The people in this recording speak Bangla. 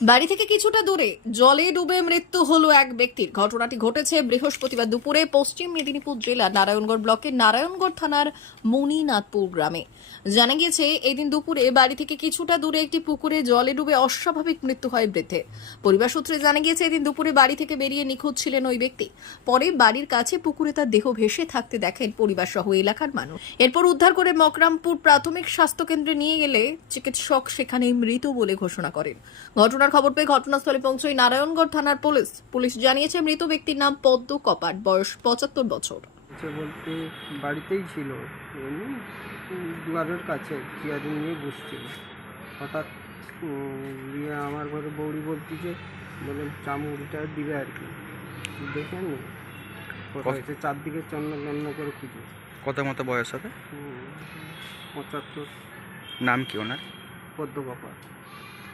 বাড়ি থেকে কিছুটা দূরে জলে ডুবে মৃত্যু হলো এক ব্যক্তির। ঘটনাটি ঘটেছে বৃহস্পতিবার দুপুরে পশ্চিম মেদিনীপুর জেলার নারায়ণগড় ব্লকের নারায়ণগড় থানার মণিনাথপুর গ্রামে। জানা গিয়েছে, এদিন দুপুরে বাড়ি থেকে কিছুটা দূরে একটি পুকুরে জলে ডুবে অস্বাভাবিক মৃত্যু হয় বৃদ্ধের। পরিবার সূত্রে জানা গিয়েছে, এদিন দুপুরে বাড়ি থেকে বেরিয়ে নিখোঁজ ছিলেন ওই ব্যক্তি। পরে বাড়ির কাছে পুকুরে তার দেহ ভেসে থাকতে দেখেন পরিবার সহ এলাকার মানুষ। এরপর উদ্ধার করে মকরামপুর প্রাথমিক স্বাস্থ্য কেন্দ্রে নিয়ে গেলে চিকিৎসক সেখানে মৃত বলে ঘোষণা করেন। ঘটনার খবর পেয়ে ঘটনাস্থলে পৌঁছয় নারায়ণগড় থানার পুলিশ। পুলিশ জানিয়েছে মৃত ব্যক্তির নাম পদ্ম কপাট বয়স পঁচাত্তর বছর। হচ্ছে বলতে বাড়িতেই ছিল? দুয়ারের কাছে চেয়ারে নিয়ে বসছিল। হঠাৎ দিয়ে আমার ঘরে বৌড়ি বলতেছে বলে চামড়িটা দিবে আর কি। দেখে নি। হয়েছে চারদিকে চন্ন চন্ন করে খুঁজে। কত মতো বয়স হবে? পঁচাত্তর। নাম কি ওনার? পদ্ম কপা